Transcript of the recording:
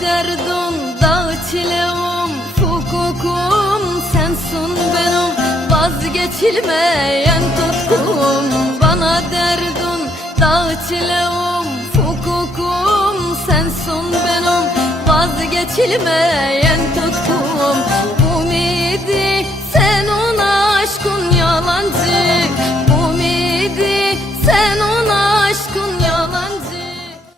derdum da çileum fukukum sensun benim Vazgeçilmeyen tutkum. Bana derdun da çileum fukukum sensun benim Vazgeçilmeyen tutkum.